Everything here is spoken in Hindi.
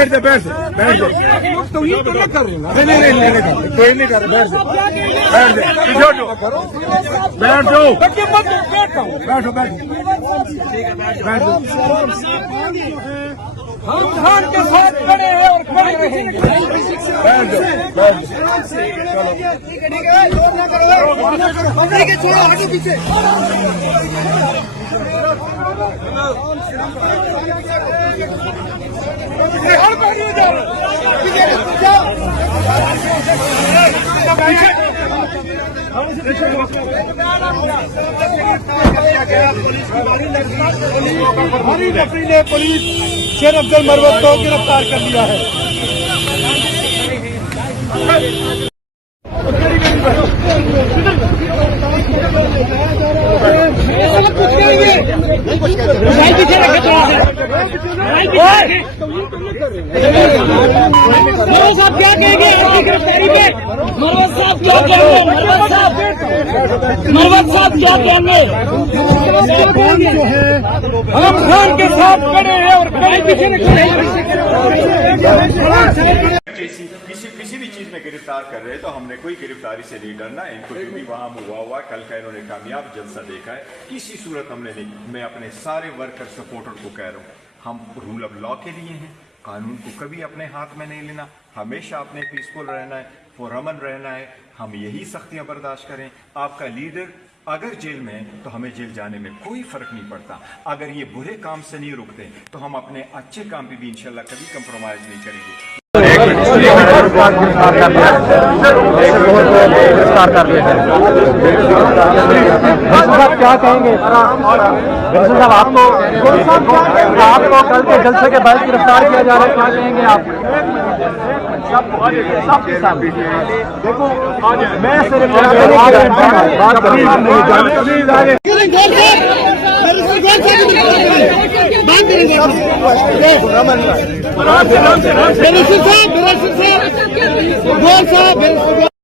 बैठ जा बैठ जा बैठ जा। तो ये तो नहीं कर रहे ना। नहीं कोई नहीं कर रहा। बैठ जा बैठ जाओ बैठ जाओ बैठो बैठ जाओ। हम खान के साथ खड़े हैं और खड़े रहेंगे। बैठ जाओ बैठ जाओ। छोड़ो हटो पीछे। भारी नफरी ने पुलिस शेर अफजल मरवत को गिरफ्तार कर लिया है। मरवत साहब क्या कहेंगे आपकी गिरफ्तारी पे? मरवत साहब क्या कहेंगे? मरवत साहब क्या कहेंगे? हम खान के साथ खड़े हैं और किसी भी चीज में गिरफ्तार कर रहे हैं तो हमने कोई गिरफ्तारी से नहीं डरना। इनको जो भी वहां हुआ कल का इन्होंने कामयाब जलसा देखा है, किसी सूरत हमने नहीं। मैं अपने सारे वर्कर सपोर्टर को कह रहा हूँ, हम रूल ऑफ लॉ के लिए हैं। कानून को कभी अपने हाथ में नहीं लेना, हमेशा अपने पीसफुल रहना है, पुरअमन रहना है। हम यही सख्तियां बर्दाश्त करें। आपका लीडर अगर जेल में है तो हमें जेल जाने में कोई फर्क नहीं पड़ता। अगर ये बुरे काम से नहीं रुकते तो हम अपने अच्छे काम पे भी इंशाल्लाह कभी कंप्रोमाइज नहीं करेंगे। गिरफ्तार कर लिया है। साहब क्या कहेंगे? साहब आपको कल के जलसे के बाद गिरफ्तार किया जा रहा है, क्या कहेंगे आप? देखो मैं सिर्फ साहब